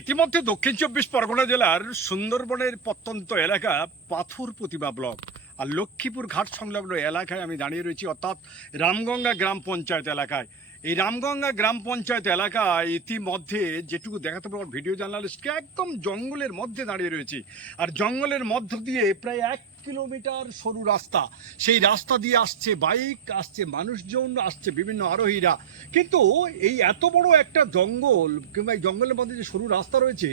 ইতিমধ্যে দক্ষিণ 24 পরগনা জেলার সুন্দরবনের প্রত্যন্ত এলাকা পাথর প্রতিভা ব্লক আর লক্ষ্মীপুর ঘাট সংলগ্ন এলাকায় আমি দাঁড়িয়ে রয়েছি, অর্থাৎ রামগঙ্গা গ্রাম পঞ্চায়েত এলাকায়। এই রামগঙ্গা গ্রাম পঞ্চায়েত এলাকায় ইতিমধ্যে যেটুকু দেখাতে পারবো ভিডিও জার্নালিস্টকে, একদম জঙ্গলের মধ্যে দাঁড়িয়ে রয়েছি। আর জঙ্গলের মধ্য দিয়ে প্রায় 1 কিলোমিটার সরু রাস্তা, সেই রাস্তা দিয়ে আসছে বাইক, আসছে মানুষজন, আসছে বিভিন্ন আরোহীরা। কিন্তু এই এত বড় একটা জঙ্গল কিংবা এই জঙ্গলের মধ্যে যে সরু রাস্তা রয়েছে,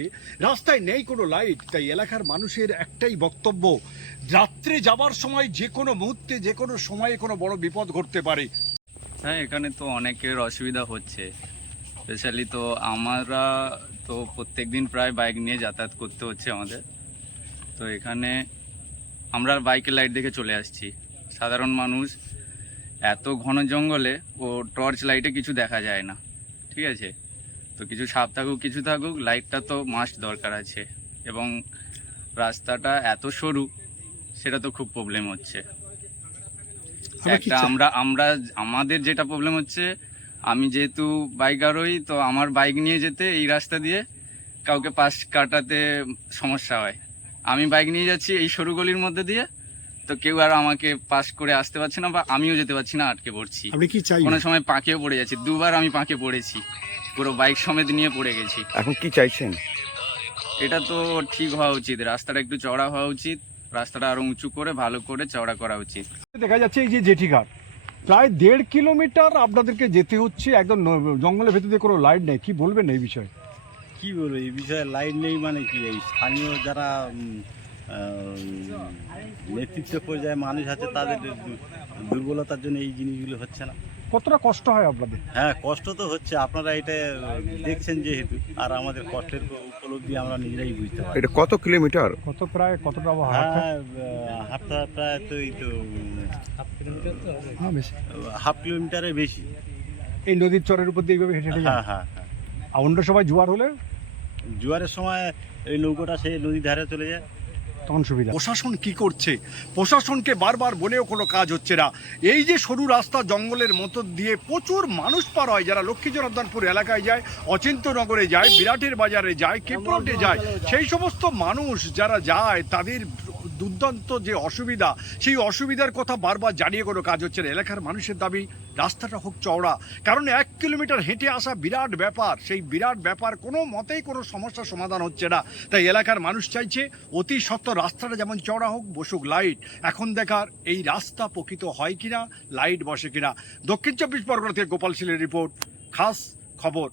রাস্তায় নেই কোনো লাইট। তাই এলাকার মানুষের একটাই বক্তব্য, রাত্রে যাবার সময় যে কোনো মুহূর্তে যে কোনো সময়ে কোনো বড় বিপদ ঘটতে পারে। হ্যাঁ, এখানে তো অনেকের অসুবিধা হচ্ছে। স্পেশালি তো আমরা তো প্রত্যেক দিন প্রায় বাইক নিয়ে যাতায়াত করতে হচ্ছে আমাদের। তো এখানে আমরা বাইকের লাইট দেখে চলে আসছি। সাধারণ মানুষ এত ঘন জঙ্গলে ও টর্চ লাইটে কিছু দেখা যায় না, ঠিক আছে? তো কিছু সাপ থাকুক কিছু থাকুক, লাইটটা তো মাস্ট দরকার আছে। এবং রাস্তাটা এত সরু, সেটা তো খুব প্রবলেম হচ্ছে। একটা আমাদের যেটা প্রবলেম হচ্ছে, আমি যেহেতু বাইক আরোহী, তো আমার বাইক নিয়ে যেতে এই রাস্তা দিয়ে কাউকে পাশ কাটাতে সমস্যা হয়। আমি বাইক নিয়ে যাচ্ছি এই সরু গলির মধ্যে দিয়ে, তো কেউ আর আমাকে পাস করে আসতে পারছে না, বা আমিও যেতে পারছি না, আটকে পড়ছি। কোনো সময় পাঁকেও পড়ে যাচ্ছি, 2 বার আমি পাঁকে পড়েছি, পুরো বাইক সমেত নিয়ে পড়ে গেছি। এখন কি চাইছেন? এটা তো ঠিক হওয়া উচিত, রাস্তাটা একটু চওড়া হওয়া উচিত, রাস্তাটা আরো উঁচু করে ভালো করে চওড়া করা উচিত। দেখা যাচ্ছে এই যে জেঠিঘাট, প্রায় 1.5 কিলোমিটার আপনাদেরকে যেতে হচ্ছে, একদম জঙ্গলের ভেতর দিয়ে কোনো লাইট নেই। কি বলবেন এই বিষয়ে? কি বলবো এই বিষয়ে, লাইট নেই মানে কি, এই স্থানীয় যারা নেতৃত্ব পর্যায়ে মানুষ আছে তাদের দুর্বলতার জন্য এই জিনিসগুলো হচ্ছে না। কতটা কষ্ট হয় আপনাদের? হ্যাঁ, কষ্ট তো হচ্ছে, আপনারা এটা দেখছেন যেহেতু, আর আমাদের কষ্টের উপলব্ধি আমরা নিজেরাই বুঝতে পারি। এটা কত কিলোমিটার? কতটা হ্যাঁ, হাফটা প্রায় তো এই তো হাফ কিলোমিটারের বেশি। এই নদীর চরের উপর দিয়ে এইভাবে হেঁটে হেঁটে যান? হ্যাঁ। আর অন্য সময় জোয়ার হলে জোয়ারের সময় এই নৌকোটা সেই নদীর ধারে চলে যায়, তখন সুবিধা। প্রশাসন কি করছে? প্রশাসনকে বারবার বলেও কোনো কাজ হচ্ছে না। এই যে সরু রাস্তা জঙ্গলের মতো দিয়ে প্রচুর মানুষ পার হয়, যারা লক্ষ্মী জনার্দনপুর এলাকায় যায়, অচিন্ত্যনগরে যায়, বিরাটের বাজারে যায়, কেপলটে যায়, সেই সমস্ত মানুষ যারা যায় তাদের দুর্দান্ত যে অসুবিধা, সেই অসুবিধার কথা বারবার জানিয়ে কোনো কাজ হচ্ছে না। এলাকার মানুষের দাবি রাস্তাটা হোক চওড়া, কারণ 1 কিলোমিটার হেঁটে আসা বিরাট ব্যাপার। সেই বিরাট ব্যাপার কোনো মতেই কোনো সমস্যার সমাধান হচ্ছে না। তাই এলাকার মানুষ চাইছে অতি সত্বর রাস্তাটা যেমন চওড়া হোক, বসুক লাইট। এখন দেখার এই রাস্তা প্রকৃত হয় কিনা, লাইট বসে কিনা। দক্ষিণ 24 পরগনা থেকে গোপাল শীলের রিপোর্ট, খাস খবর।